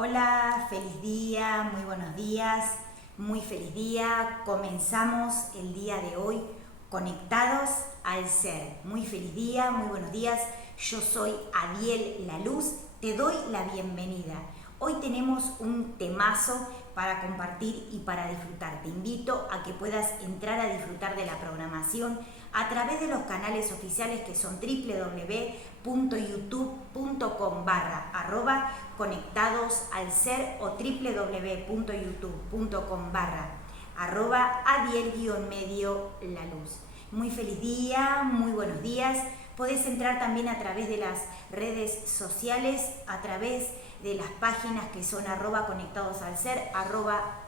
Hola, feliz día, muy buenos días, muy feliz día. Comenzamos el día de hoy conectados al ser. Muy feliz día, muy buenos días. Yo soy Adiel La Luz, te doy la bienvenida. Hoy tenemos un temazo para compartir y para disfrutar. Te invito a que puedas entrar a disfrutar de la programación a través de los canales oficiales que son www.youtube.com/conectados al ser o www.youtube.com/Adiel_La Luz. Muy feliz día, muy buenos días. Podés entrar también a través de las redes sociales, a través de las páginas que son @conectados al ser,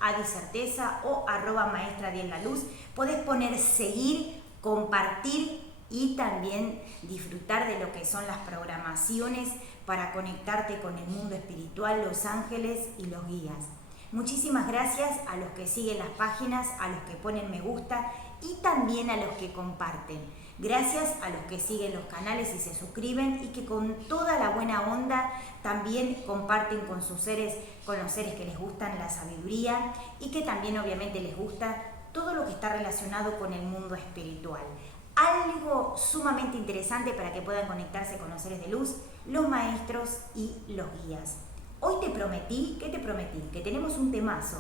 @adicerteza o @maestra Adiel La Luz. Podés poner seguir, compartir y también disfrutar de lo que son las programaciones para conectarte con el mundo espiritual, los ángeles y los guías. Muchísimas gracias a los que siguen las páginas, a los que ponen me gusta y también a los que comparten. Gracias a los que siguen los canales y se suscriben y que con toda la buena onda también comparten con sus seres, con los seres que les gustan la sabiduría y que también obviamente les gusta todo lo que está relacionado con el mundo espiritual. Algo sumamente interesante para que puedan conectarse con los seres de luz, los maestros y los guías. Hoy te prometí, ¿qué te prometí? Que tenemos un temazo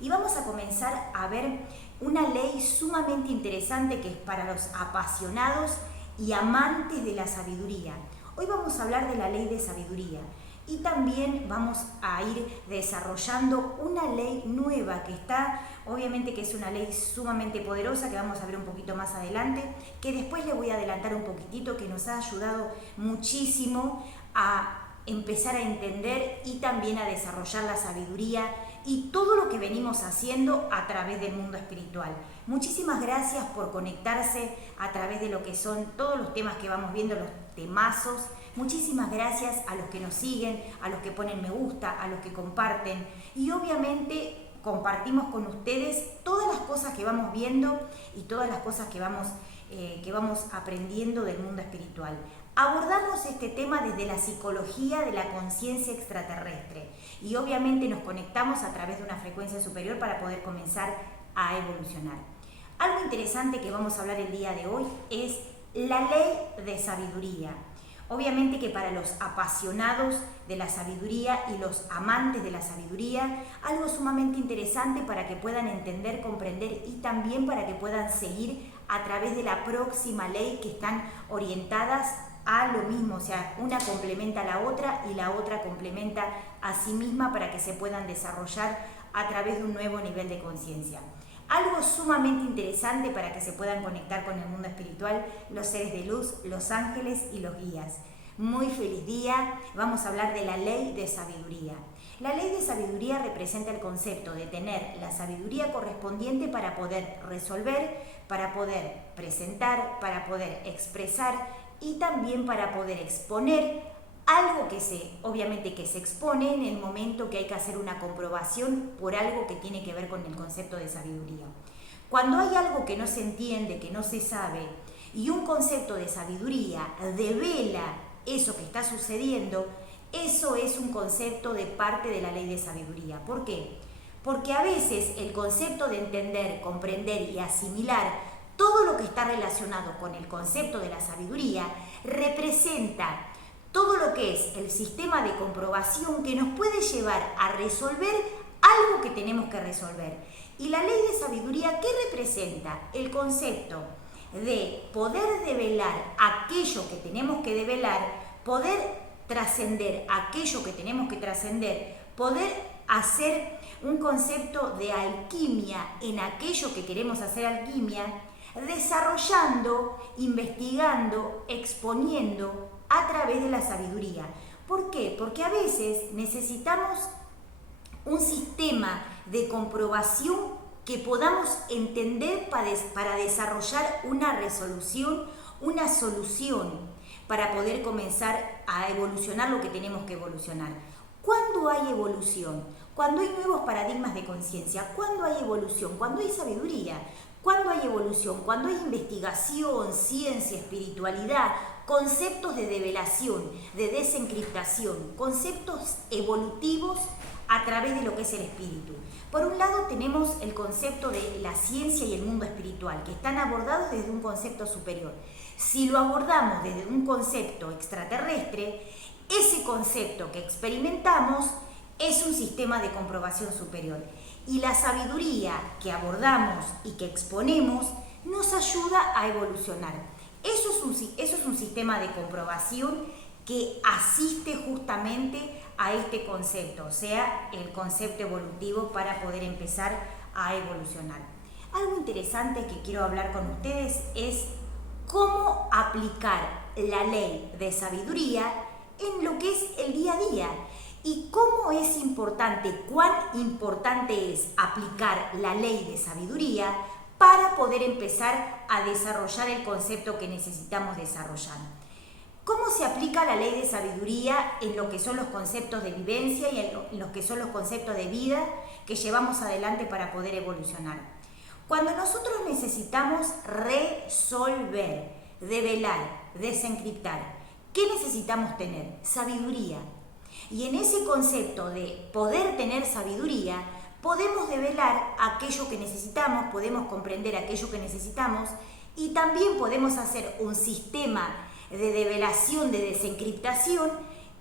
y vamos a comenzar a ver una ley sumamente interesante que es para los apasionados y amantes de la sabiduría. Hoy vamos a hablar de la ley de sabiduría y también vamos a ir desarrollando una ley nueva que está, obviamente que es una ley sumamente poderosa que vamos a ver un poquito más adelante, que después le voy a adelantar un poquitito, que nos ha ayudado muchísimo a empezar a entender y también a desarrollar la sabiduría y todo lo que venimos haciendo a través del mundo espiritual. Muchísimas gracias por conectarse a través de lo que son todos los temas que vamos viendo, los temazos. Muchísimas gracias a los que nos siguen, a los que ponen me gusta, a los que comparten y obviamente compartimos con ustedes todas las cosas que vamos viendo y todas las cosas que vamos aprendiendo del mundo espiritual. Abordamos este tema desde la psicología de la conciencia extraterrestre y obviamente nos conectamos a través de una frecuencia superior para poder comenzar a evolucionar. Algo interesante que vamos a hablar el día de hoy es la ley de sabiduría. Obviamente que para los apasionados de la sabiduría y los amantes de la sabiduría, algo sumamente interesante para que puedan entender, comprender y también para que puedan seguir a través de la próxima ley que están orientadas a lo mismo, o sea, una complementa a la otra y la otra complementa a sí misma para que se puedan desarrollar a través de un nuevo nivel de conciencia. Algo sumamente interesante para que se puedan conectar con el mundo espiritual, los seres de luz, los ángeles y los guías. Muy feliz día, vamos a hablar de la ley de sabiduría. La ley de sabiduría representa el concepto de tener la sabiduría correspondiente para poder resolver, para poder presentar, para poder expresar y también para poder exponer algo que obviamente que se expone en el momento que hay que hacer una comprobación por algo que tiene que ver con el concepto de sabiduría. Cuando hay algo que no se entiende, que no se sabe, y un concepto de sabiduría devela eso que está sucediendo, eso es un concepto de parte de la ley de sabiduría. ¿Por qué? Porque a veces el concepto de entender, comprender y asimilar todo lo que está relacionado con el concepto de la sabiduría representa todo lo que es el sistema de comprobación que nos puede llevar a resolver algo que tenemos que resolver. Y la ley de sabiduría, ¿qué representa? El concepto de poder develar aquello que tenemos que develar, poder trascender aquello que tenemos que trascender, poder hacer un concepto de alquimia en aquello que queremos hacer alquimia, desarrollando, investigando, exponiendo a través de la sabiduría. ¿Por qué? Porque a veces necesitamos un sistema de comprobación que podamos entender para desarrollar una resolución, una solución, para poder comenzar a evolucionar lo que tenemos que evolucionar. ¿Cuándo hay evolución? Cuando hay nuevos paradigmas de conciencia. ¿Cuándo hay evolución? Cuando hay sabiduría. ¿Cuándo hay evolución? Cuando hay investigación, ciencia, espiritualidad, conceptos de develación, de desencriptación, conceptos evolutivos a través de lo que es el espíritu. Por un lado tenemos el concepto de la ciencia y el mundo espiritual, que están abordados desde un concepto superior. Si lo abordamos desde un concepto extraterrestre, ese concepto que experimentamos es un sistema de comprobación superior. Y la sabiduría que abordamos y que exponemos nos ayuda a evolucionar. Eso es un sistema de comprobación que asiste justamente a este concepto, o sea, el concepto evolutivo para poder empezar a evolucionar. Algo interesante que quiero hablar con ustedes es cómo aplicar la ley de sabiduría en lo que es el día a día y cómo es importante, cuán importante es aplicar la ley de sabiduría para poder empezar a desarrollar el concepto que necesitamos desarrollar. ¿Cómo se aplica la ley de sabiduría en lo que son los conceptos de vivencia y en lo que son los conceptos de vida que llevamos adelante para poder evolucionar? Cuando nosotros necesitamos resolver, develar, desencriptar, ¿qué necesitamos tener? Sabiduría. Y en ese concepto de poder tener sabiduría, podemos develar aquello que necesitamos, podemos comprender aquello que necesitamos y también podemos hacer un sistema de develación, de desencriptación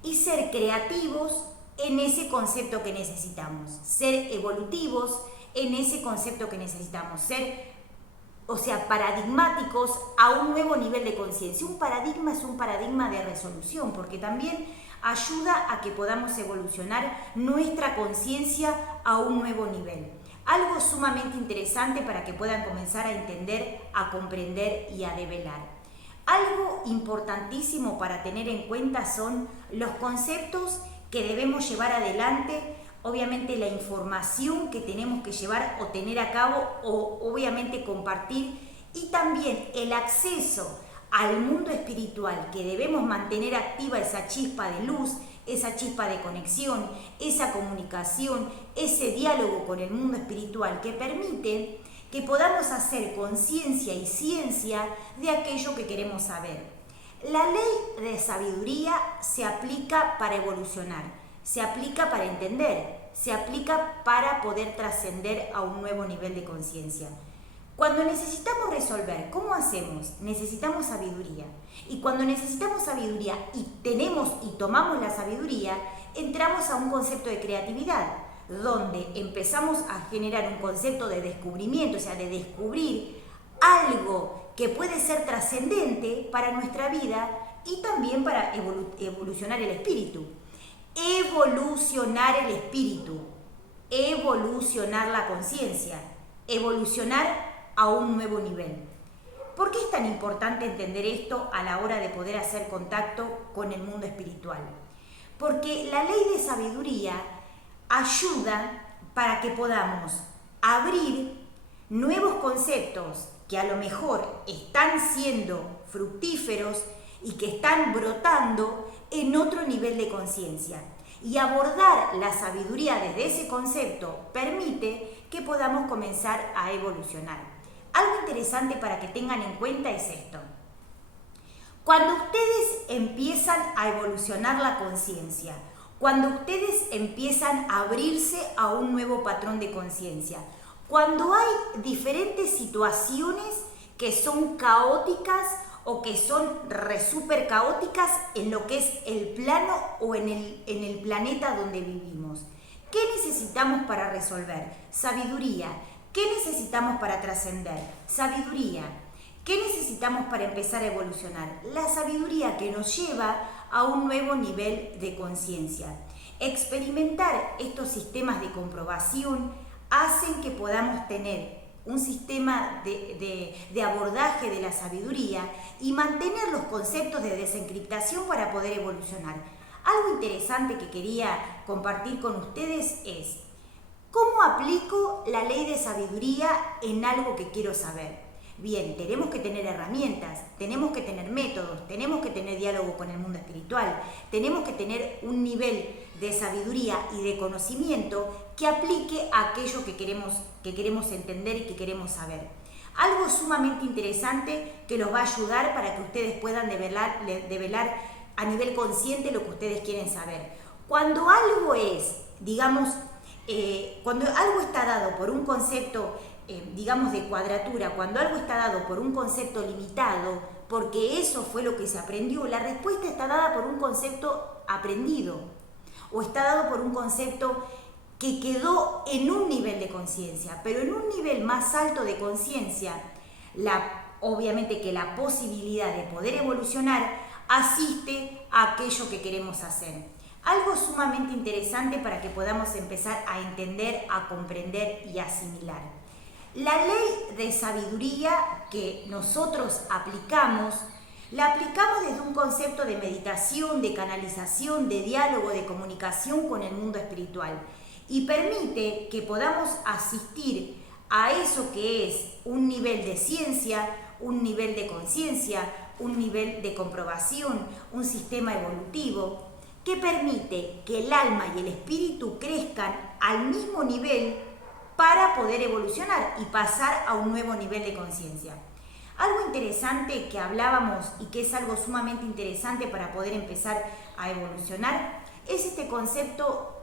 y ser creativos en ese concepto que necesitamos, ser evolutivos en ese concepto que necesitamos, ser, paradigmáticos a un nuevo nivel de conciencia. Un paradigma es un paradigma de resolución, porque también ayuda a que podamos evolucionar nuestra conciencia a un nuevo nivel. Algo sumamente interesante para que puedan comenzar a entender, a comprender y a develar. Algo importantísimo para tener en cuenta son los conceptos que debemos llevar adelante, obviamente la información que tenemos que llevar o tener a cabo o obviamente compartir y también el acceso al mundo espiritual, que debemos mantener activa esa chispa de luz, esa chispa de conexión, esa comunicación, ese diálogo con el mundo espiritual que permite que podamos hacer conciencia y ciencia de aquello que queremos saber. La ley de sabiduría se aplica para evolucionar, se aplica para entender, se aplica para poder trascender a un nuevo nivel de conciencia. Cuando necesitamos resolver, ¿cómo hacemos? Necesitamos sabiduría. Y cuando necesitamos sabiduría y tenemos y tomamos la sabiduría, entramos a un concepto de creatividad, donde empezamos a generar un concepto de descubrimiento, o sea, de descubrir algo que puede ser trascendente para nuestra vida y también para evolucionar el espíritu. Evolucionar el espíritu, evolucionar la conciencia, evolucionar a un nuevo nivel. ¿Por qué es tan importante entender esto a la hora de poder hacer contacto con el mundo espiritual? Porque la ley de sabiduría ayuda para que podamos abrir nuevos conceptos que a lo mejor están siendo fructíferos y que están brotando en otro nivel de conciencia. Y abordar la sabiduría desde ese concepto permite que podamos comenzar a evolucionar. Algo interesante para que tengan en cuenta es esto. Cuando ustedes empiezan a evolucionar la conciencia, cuando ustedes empiezan a abrirse a un nuevo patrón de conciencia, cuando hay diferentes situaciones que son caóticas o que son súper caóticas en lo que es el plano o en el planeta donde vivimos. ¿Qué necesitamos para resolver? Sabiduría. ¿Qué necesitamos para trascender? Sabiduría. ¿Qué necesitamos para empezar a evolucionar? La sabiduría que nos lleva a un nuevo nivel de conciencia. Experimentar estos sistemas de comprobación hacen que podamos tener un sistema de abordaje de la sabiduría y mantener los conceptos de desencriptación para poder evolucionar. Algo interesante que quería compartir con ustedes es ¿cómo aplico la ley de sabiduría en algo que quiero saber? Bien, tenemos que tener herramientas, tenemos que tener métodos, tenemos que tener diálogo con el mundo espiritual, tenemos que tener un nivel de sabiduría y de conocimiento que aplique a aquello que queremos entender y que queremos saber. Algo sumamente interesante que los va a ayudar para que ustedes puedan develar a nivel consciente lo que ustedes quieren saber. Cuando algo es digamos, cuando algo está dado por un concepto, digamos, de cuadratura, cuando algo está dado por un concepto limitado, porque eso fue lo que se aprendió, la respuesta está dada por un concepto aprendido, o está dado por un concepto que quedó en un nivel de conciencia, pero en un nivel más alto de conciencia, obviamente que la posibilidad de poder evolucionar asiste a aquello que queremos hacer. Algo sumamente interesante para que podamos empezar a entender, a comprender y asimilar. La ley de sabiduría que nosotros aplicamos, la aplicamos desde un concepto de meditación, de canalización, de diálogo, de comunicación con el mundo espiritual y permite que podamos asistir a eso que es un nivel de ciencia, un nivel de conciencia, un nivel de comprobación, un sistema evolutivo que permite que el alma y el espíritu crezcan al mismo nivel para poder evolucionar y pasar a un nuevo nivel de conciencia. Algo interesante que hablábamos y que es algo sumamente interesante para poder empezar a evolucionar es este concepto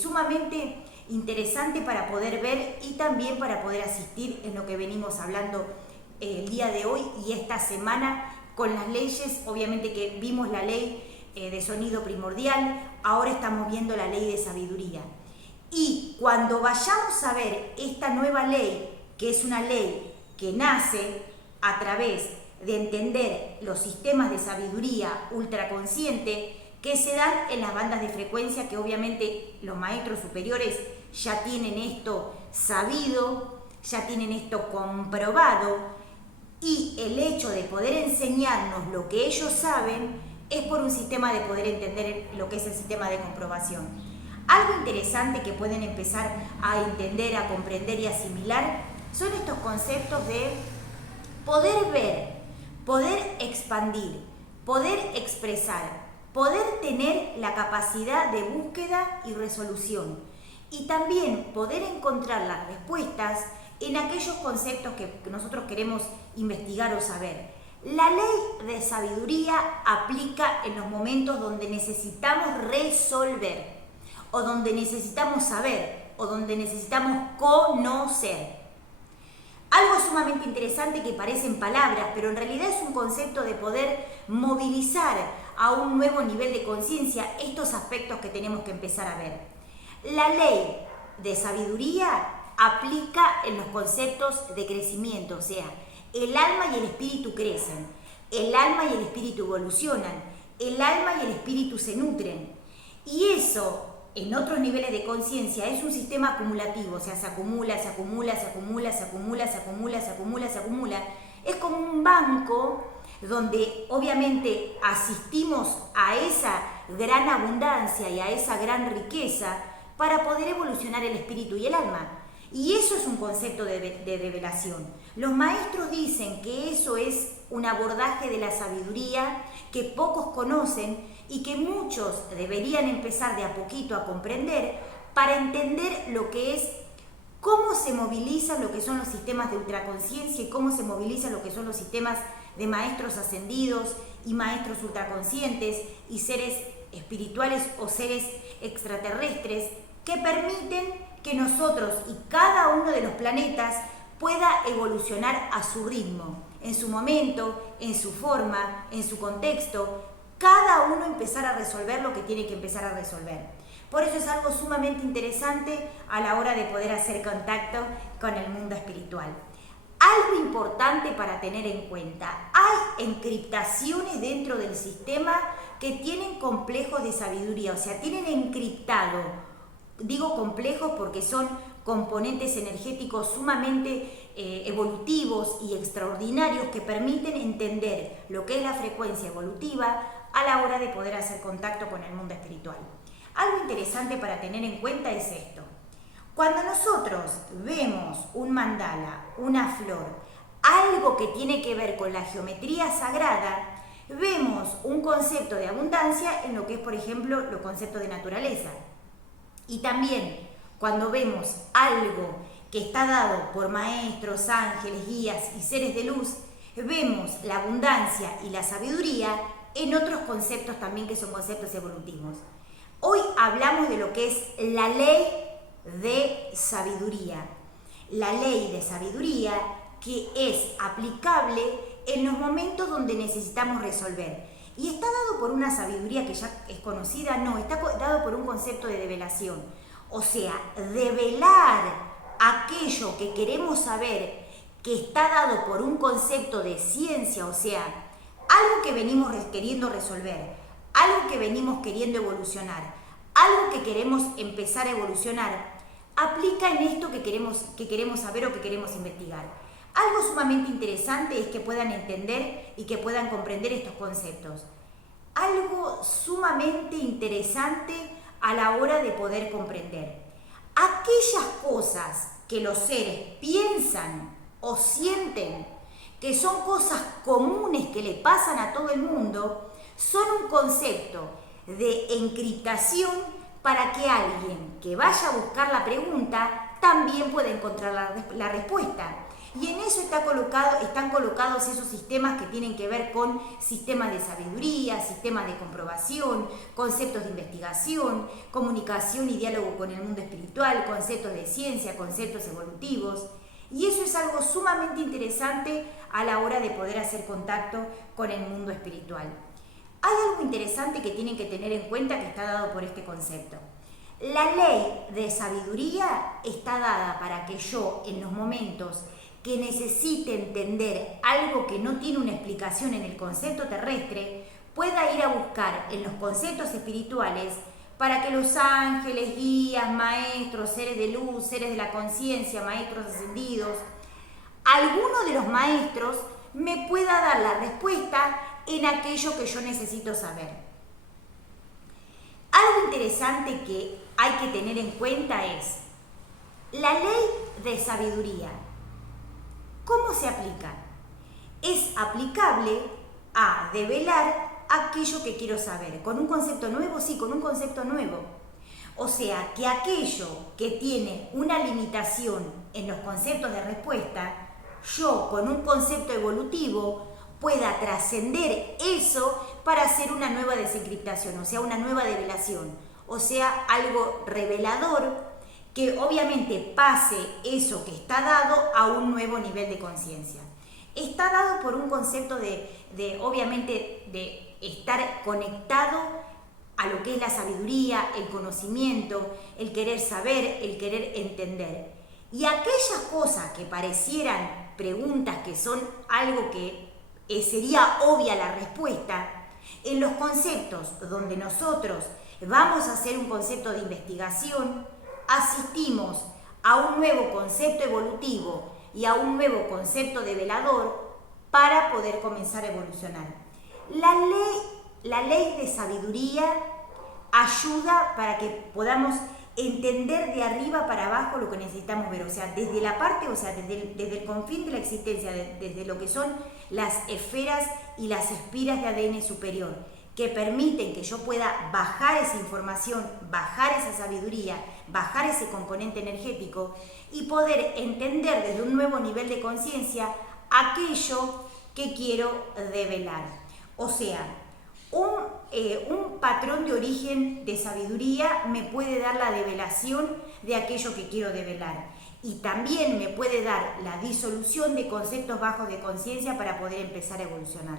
sumamente interesante para poder ver y también para poder asistir en lo que venimos hablando el día de hoy y esta semana con las leyes. Obviamente que vimos la ley de sonido primordial, ahora estamos viendo la ley de sabiduría. Y cuando vayamos a ver esta nueva ley, que es una ley que nace a través de entender los sistemas de sabiduría ultraconsciente que se dan en las bandas de frecuencia, que obviamente los maestros superiores ya tienen esto sabido, ya tienen esto comprobado, y el hecho de poder enseñarnos lo que ellos saben es por un sistema de poder entender lo que es el sistema de comprobación. Algo interesante que pueden empezar a entender, a comprender y asimilar son estos conceptos de poder ver, poder expandir, poder expresar, poder tener la capacidad de búsqueda y resolución y también poder encontrar las respuestas en aquellos conceptos que nosotros queremos investigar o saber. La ley de sabiduría aplica en los momentos donde necesitamos resolver o donde necesitamos saber o donde necesitamos conocer. Algo sumamente interesante que parecen palabras, pero en realidad es un concepto de poder movilizar a un nuevo nivel de conciencia estos aspectos que tenemos que empezar a ver. La ley de sabiduría aplica en los conceptos de crecimiento, o sea, el alma y el espíritu crecen, el alma y el espíritu evolucionan, el alma y el espíritu se nutren. Y eso, en otros niveles de conciencia, es un sistema acumulativo, o sea, se acumula, se acumula, se acumula, se acumula, se acumula, se acumula, se acumula. Es como un banco donde obviamente asistimos a esa gran abundancia y a esa gran riqueza para poder evolucionar el espíritu y el alma. Y eso es un concepto de revelación. Los maestros dicen que eso es un abordaje de la sabiduría que pocos conocen y que muchos deberían empezar de a poquito a comprender para entender lo que es, cómo se movilizan lo que son los sistemas de ultraconsciencia y cómo se movilizan lo que son los sistemas de maestros ascendidos y maestros ultraconscientes y seres espirituales o seres extraterrestres que permiten que nosotros y cada uno de los planetas pueda evolucionar a su ritmo, en su momento, en su forma, en su contexto, cada uno empezar a resolver lo que tiene que empezar a resolver. Por eso es algo sumamente interesante a la hora de poder hacer contacto con el mundo espiritual. Algo importante para tener en cuenta, hay encriptaciones dentro del sistema que tienen complejos de sabiduría, o sea, tienen encriptado. Digo complejos porque son componentes energéticos sumamente evolutivos y extraordinarios que permiten entender lo que es la frecuencia evolutiva a la hora de poder hacer contacto con el mundo espiritual. Algo interesante para tener en cuenta es esto. Cuando nosotros vemos un mandala, una flor, algo que tiene que ver con la geometría sagrada, vemos un concepto de abundancia en lo que es, por ejemplo, los conceptos de naturaleza. Y también cuando vemos algo que está dado por maestros, ángeles, guías y seres de luz, vemos la abundancia y la sabiduría en otros conceptos también que son conceptos evolutivos. Hoy hablamos de lo que es la ley de sabiduría. La ley de sabiduría que es aplicable en los momentos donde necesitamos resolver. ¿Y está dado por una sabiduría que ya es conocida? No, está dado por un concepto de develación. O sea, develar aquello que queremos saber, que está dado por un concepto de ciencia, o sea, algo que venimos queriendo resolver, algo que venimos queriendo evolucionar, algo que queremos empezar a evolucionar, aplica en esto que queremos saber o que queremos investigar. Algo sumamente interesante es que puedan entender y que puedan comprender estos conceptos. Algo sumamente interesante a la hora de poder comprender. Aquellas cosas que los seres piensan o sienten, que son cosas comunes que le pasan a todo el mundo, son un concepto de encriptación para que alguien que vaya a buscar la pregunta también pueda encontrar la respuesta. Y en eso están colocados esos sistemas que tienen que ver con sistemas de sabiduría, sistemas de comprobación, conceptos de investigación, comunicación y diálogo con el mundo espiritual, conceptos de ciencia, conceptos evolutivos. Y eso es algo sumamente interesante a la hora de poder hacer contacto con el mundo espiritual. Hay algo interesante que tienen que tener en cuenta que está dado por este concepto. La ley de sabiduría está dada para que yo, en los momentos que necesite entender algo que no tiene una explicación en el concepto terrestre, pueda ir a buscar en los conceptos espirituales para que los ángeles, guías, maestros, seres de luz, seres de la conciencia, maestros ascendidos, alguno de los maestros me pueda dar la respuesta en aquello que yo necesito saber. Algo interesante que hay que tener en cuenta es la ley de sabiduría. ¿Cómo se aplica? Es aplicable a develar aquello que quiero saber. ¿Con un concepto nuevo? Sí, con un concepto nuevo. O sea, que aquello que tiene una limitación en los conceptos de respuesta, yo con un concepto evolutivo pueda trascender eso para hacer una nueva desencriptación, o sea, una nueva develación, o sea, algo revelador que obviamente pase eso que está dado a un nuevo nivel de conciencia. Está dado por un concepto obviamente, de estar conectado a lo que es la sabiduría, el conocimiento, el querer saber, el querer entender. Y aquellas cosas que parecieran preguntas que son algo que sería obvia la respuesta, en los conceptos donde nosotros vamos a hacer un concepto de investigación, asistimos a un nuevo concepto evolutivo y a un nuevo concepto develador para poder comenzar a evolucionar. La ley de sabiduría ayuda para que podamos entender de arriba para abajo lo que necesitamos ver, o sea, desde la parte, o sea, desde el confín de la existencia, desde lo que son las esferas y las espiras de ADN superior, que permiten que yo pueda bajar esa información, bajar esa sabiduría, bajar ese componente energético y poder entender desde un nuevo nivel de conciencia aquello que quiero develar. O sea, un patrón de origen de sabiduría me puede dar la develación de aquello que quiero develar y también me puede dar la disolución de conceptos bajos de conciencia para poder empezar a evolucionar.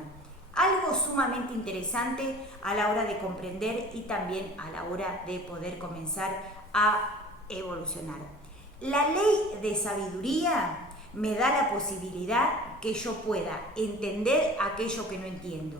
Algo sumamente interesante a la hora de comprender y también a la hora de poder comenzar a evolucionar. La ley de sabiduría me da la posibilidad que yo pueda entender aquello que no entiendo.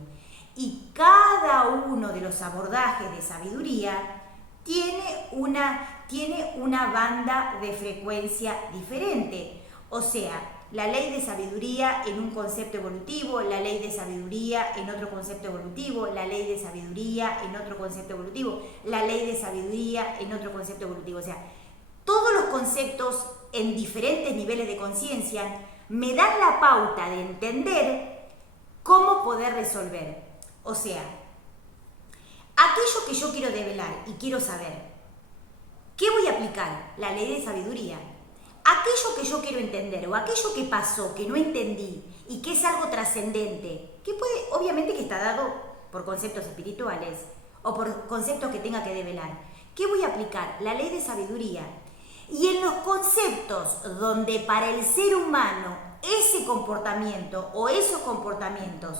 Y cada uno de los abordajes de sabiduría tiene una banda de frecuencia diferente. O sea, la ley de sabiduría en un concepto evolutivo, la ley de sabiduría en otro concepto evolutivo, la ley de sabiduría en otro concepto evolutivo, la ley de sabiduría en otro concepto evolutivo. O sea, todos los conceptos en diferentes niveles de conciencia me dan la pauta de entender cómo poder resolver. O sea, aquello que yo quiero develar y quiero saber, ¿qué voy a aplicar? La ley de sabiduría. Aquello que yo quiero entender o aquello que pasó, que no entendí y que es algo trascendente, que puede, obviamente que está dado por conceptos espirituales, o por conceptos que tenga que develar. ¿Qué voy a aplicar? La ley de sabiduría. Y en los conceptos donde para el ser humano ese comportamiento o esos comportamientos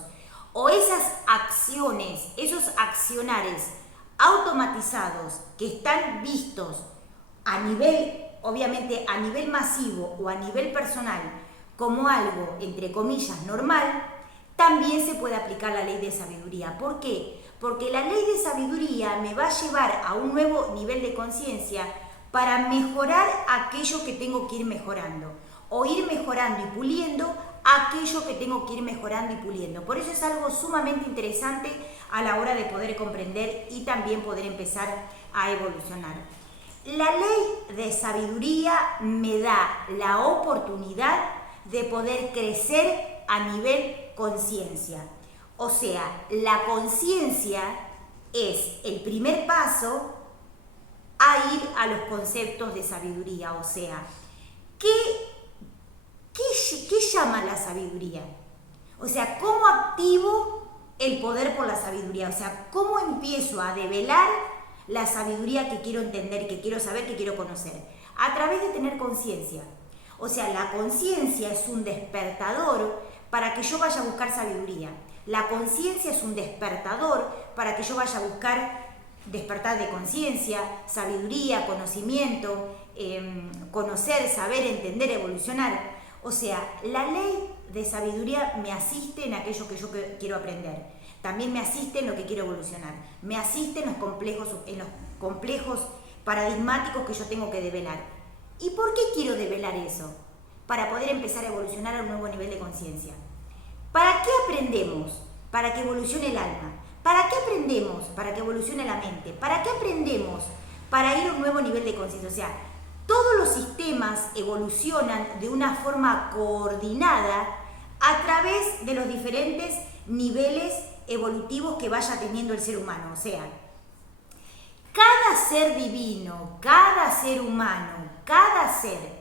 o esas acciones, esos accionares automatizados que están vistos a nivel, obviamente a nivel masivo o a nivel personal, como algo, entre comillas, normal, también se puede aplicar la ley de sabiduría. ¿Por qué? Porque la ley de sabiduría me va a llevar a un nuevo nivel de conciencia para mejorar aquello que tengo que ir mejorando, o ir mejorando y puliendo aquello que tengo que ir mejorando y puliendo. Por eso es algo sumamente interesante a la hora de poder comprender y también poder empezar a evolucionar. La ley de sabiduría me da la oportunidad de poder crecer a nivel conciencia. O sea, la conciencia es el primer paso a ir a los conceptos de sabiduría. O sea, ¿qué llama la sabiduría? O sea, ¿cómo activo el poder por la sabiduría? O sea, ¿cómo empiezo a develar la sabiduría que quiero entender, que quiero saber, que quiero conocer? A través de tener conciencia. O sea, la conciencia es un despertador para que yo vaya a buscar sabiduría. La conciencia es un despertador para que yo vaya a buscar despertar de conciencia, sabiduría, conocimiento, conocer, saber, entender, evolucionar. O sea, la ley de sabiduría me asiste en aquello que yo quiero aprender. También me asiste en lo que quiero evolucionar. Me asiste en los complejos paradigmáticos que yo tengo que develar. ¿Y por qué quiero develar eso? Para poder empezar a evolucionar a un nuevo nivel de conciencia. ¿Para qué aprendemos? Para que evolucione el alma. ¿Para qué aprendemos? Para que evolucione la mente. ¿Para qué aprendemos? Para ir a un nuevo nivel de conciencia. O sea, todos los sistemas evolucionan de una forma coordinada a través de los diferentes niveles evolutivos que vaya teniendo el ser humano. O sea, cada ser divino, cada ser humano, cada ser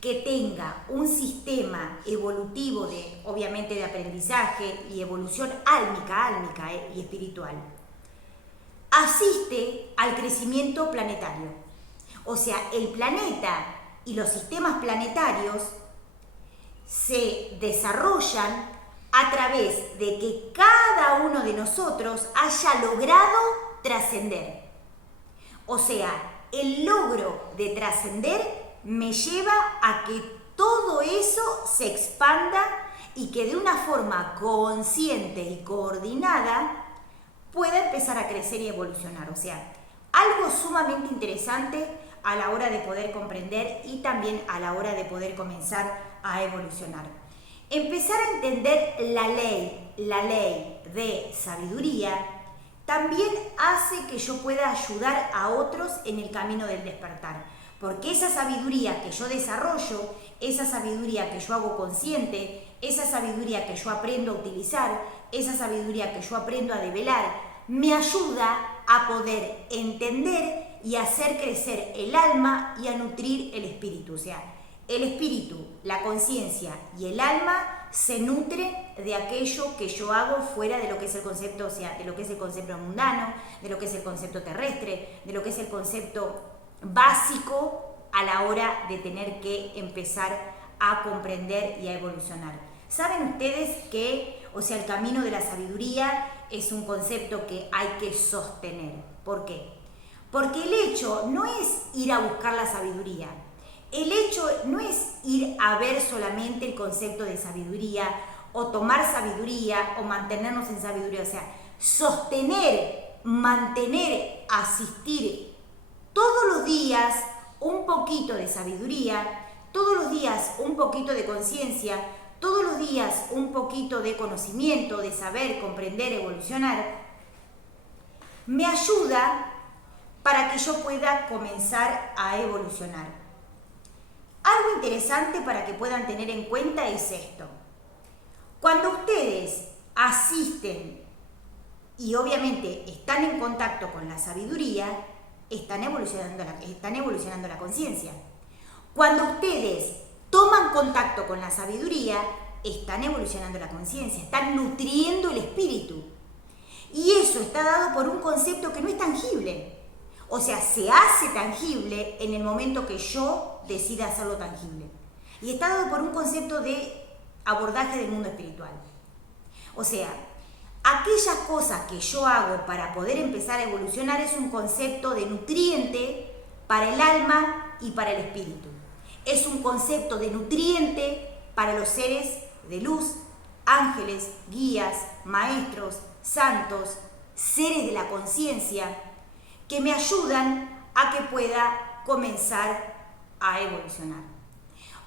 que tenga un sistema evolutivo obviamente de aprendizaje y evolución álmica y espiritual, asiste al crecimiento planetario. O sea, el planeta y los sistemas planetarios se desarrollan a través de que cada uno de nosotros haya logrado trascender. O sea, el logro de trascender me lleva a que todo eso se expanda y que de una forma consciente y coordinada pueda empezar a crecer y evolucionar. O sea, algo sumamente interesante a la hora de poder comprender y también a la hora de poder comenzar a evolucionar. Empezar a entender la ley de sabiduría, también hace que yo pueda ayudar a otros en el camino del despertar. Porque esa sabiduría que yo desarrollo, esa sabiduría que yo hago consciente, esa sabiduría que yo aprendo a utilizar, esa sabiduría que yo aprendo a develar, me ayuda a poder entender y hacer crecer el alma y a nutrir el espíritu. O sea, el espíritu, la conciencia y el alma se nutren de aquello que yo hago fuera de lo que es el concepto, o sea, de lo que es el concepto mundano, de lo que es el concepto terrestre, de lo que es el concepto básico a la hora de tener que empezar a comprender y a evolucionar. ¿Saben ustedes que, o sea, el camino de la sabiduría es un concepto que hay que sostener? ¿Por qué? Porque el hecho no es ir a buscar la sabiduría. El hecho no es ir a ver solamente el concepto de sabiduría o tomar sabiduría o mantenernos en sabiduría. O sea, sostener, mantener, asistir todos los días un poquito de sabiduría, todos los días un poquito de conciencia, todos los días un poquito de conocimiento, de saber, comprender, evolucionar, me ayuda para que yo pueda comenzar a evolucionar. Algo interesante para que puedan tener en cuenta es esto. Cuando ustedes asisten y obviamente están en contacto con la sabiduría, están evolucionando la conciencia. Cuando ustedes toman contacto con la sabiduría, están evolucionando la conciencia, están nutriendo el espíritu. Y eso está dado por un concepto que no es tangible. O sea, se hace tangible en el momento que yo decida hacerlo tangible. Y está dado por un concepto de abordaje del mundo espiritual. O sea, aquellas cosas que yo hago para poder empezar a evolucionar es un concepto de nutriente para el alma y para el espíritu. Es un concepto de nutriente para los seres de luz, ángeles, guías, maestros, santos, seres de la conciencia, que me ayudan a que pueda comenzar a evolucionar.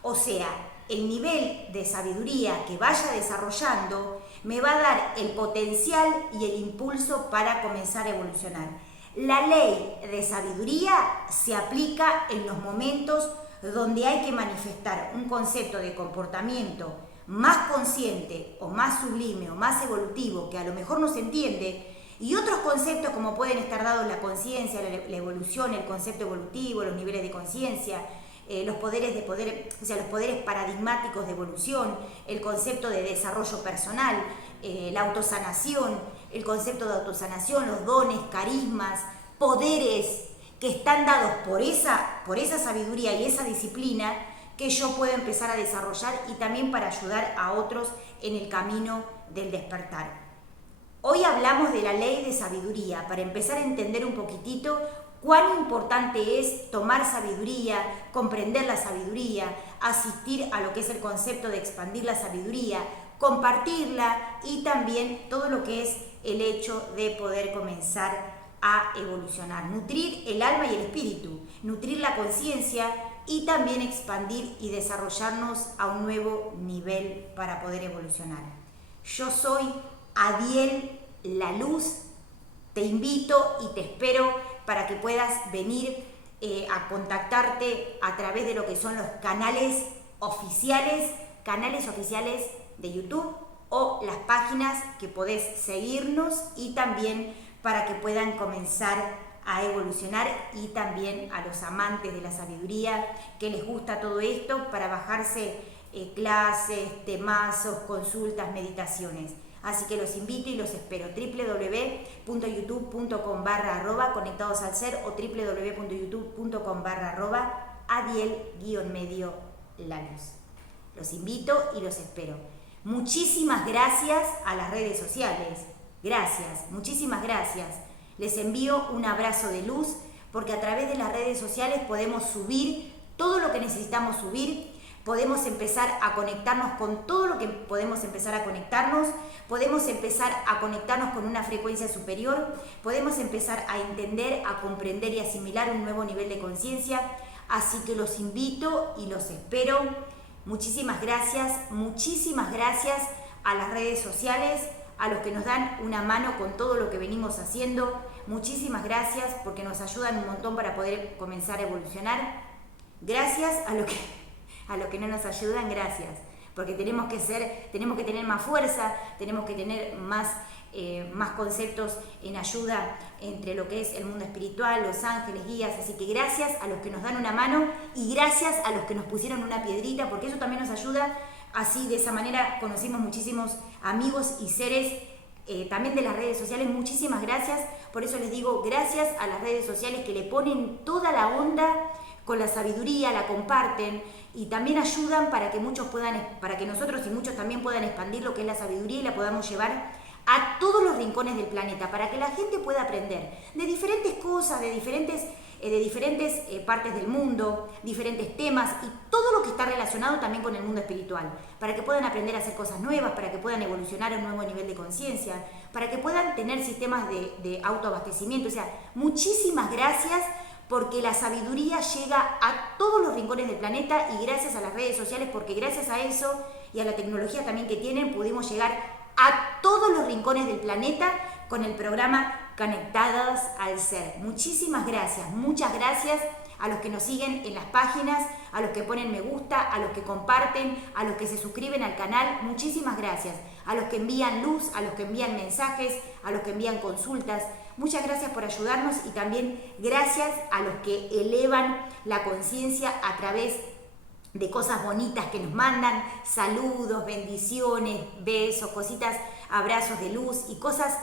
O sea, el nivel de sabiduría que vaya desarrollando me va a dar el potencial y el impulso para comenzar a evolucionar. La ley de sabiduría se aplica en los momentos donde hay que manifestar un concepto de comportamiento más consciente o más sublime o más evolutivo que a lo mejor no se entiende, y otros conceptos como pueden estar dados la conciencia, la evolución, el concepto evolutivo, los niveles de conciencia, los poderes de poder, o sea, los poderes paradigmáticos de evolución, el concepto de desarrollo personal, la autosanación, el concepto de autosanación, los dones, carismas, poderes que están dados por esa sabiduría y esa disciplina que yo puedo empezar a desarrollar, y también para ayudar a otros en el camino del despertar. Hoy hablamos de la ley de sabiduría para empezar a entender un poquitito cuán importante es tomar sabiduría, comprender la sabiduría, asistir a lo que es el concepto de expandir la sabiduría, compartirla, y también todo lo que es el hecho de poder comenzar a evolucionar, nutrir el alma y el espíritu, nutrir la conciencia y también expandir y desarrollarnos a un nuevo nivel para poder evolucionar. Yo soy Adiel La Luz, te invito y te espero para que puedas venir a contactarte a través de lo que son los canales oficiales de YouTube, o las páginas que podés seguirnos, y también para que puedan comenzar a evolucionar, y también a los amantes de la sabiduría que les gusta todo esto, para bajarse clases, temazos, consultas, meditaciones. Así que los invito y los espero. www.youtube.com/conectados-al-ser o www.youtube.com/adiel_la luz. Los invito y los espero. Muchísimas gracias a las redes sociales. Gracias, muchísimas gracias. Les envío un abrazo de luz, porque a través de las redes sociales podemos subir todo lo que necesitamos subir. Podemos empezar a conectarnos con todo lo que podemos empezar a conectarnos, podemos empezar a conectarnos con una frecuencia superior, podemos empezar a entender, a comprender y asimilar un nuevo nivel de conciencia. Así que los invito y los espero. Muchísimas gracias a las redes sociales, a los que nos dan una mano con todo lo que venimos haciendo. Muchísimas gracias, porque nos ayudan un montón para poder comenzar a evolucionar. Gracias a los que no nos ayudan, gracias, porque tenemos que tener más fuerza, tenemos que tener más conceptos en ayuda entre lo que es el mundo espiritual, los ángeles, guías. Así que gracias a los que nos dan una mano, y gracias a los que nos pusieron una piedrita, porque eso también nos ayuda. Así, de esa manera, conocimos muchísimos amigos y seres también de las redes sociales. Muchísimas gracias. Por eso les digo, gracias a las redes sociales que le ponen toda la onda con la sabiduría, la comparten, y también ayudan para que nosotros y muchos también puedan expandir lo que es la sabiduría y la podamos llevar a todos los rincones del planeta, para que la gente pueda aprender de diferentes cosas, de diferentes partes del mundo, diferentes temas, y todo lo que está relacionado también con el mundo espiritual, para que puedan aprender a hacer cosas nuevas, para que puedan evolucionar a un nuevo nivel de conciencia, para que puedan tener sistemas de autoabastecimiento. O sea, muchísimas gracias, porque la sabiduría llega a todos los rincones del planeta, y gracias a las redes sociales, porque gracias a eso y a la tecnología también que tienen, pudimos llegar a todos los rincones del planeta con el programa Conectados al Ser. Muchísimas gracias, muchas gracias a los que nos siguen en las páginas, a los que ponen me gusta, a los que comparten, a los que se suscriben al canal. Muchísimas gracias a los que envían luz, a los que envían mensajes, a los que envían consultas. Muchas gracias por ayudarnos, y también gracias a los que elevan la conciencia a través de cosas bonitas que nos mandan, saludos, bendiciones, besos, cositas, abrazos de luz y cosas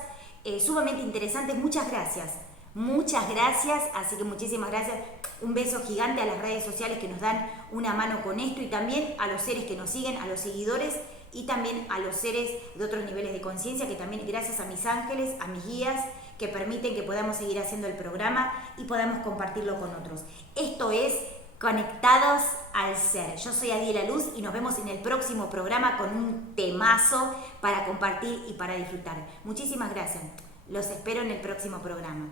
sumamente interesantes. Muchas gracias. Muchas gracias, así que muchísimas gracias. Un beso gigante a las redes sociales que nos dan una mano con esto y también a los seres que nos siguen, a los seguidores y también a los seres de otros niveles de conciencia que también gracias a mis ángeles, a mis guías que permiten que podamos seguir haciendo el programa y podamos compartirlo con otros. Esto es Conectados al Ser. Yo soy Adiela Luz y nos vemos en el próximo programa con un temazo para compartir y para disfrutar. Muchísimas gracias. Los espero en el próximo programa.